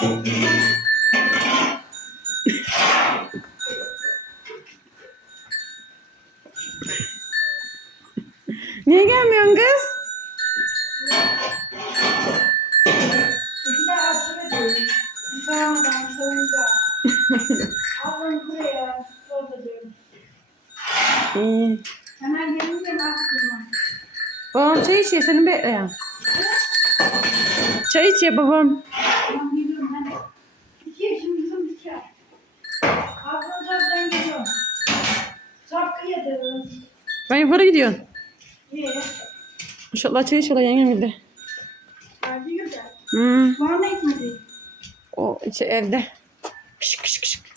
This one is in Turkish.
Niye gelmiyorsun kız? İyi. Hemen gelince aklıma. Babam çay içiyor seni bekleyen. Çay içiyor babam. Ben yukarı gidiyorum. Niye? İnşallah çay içiyorlar yengem gibi. Hadi güzel. Hmm. Var mı ekmedi? O içi evde. Kışık kışık kışık.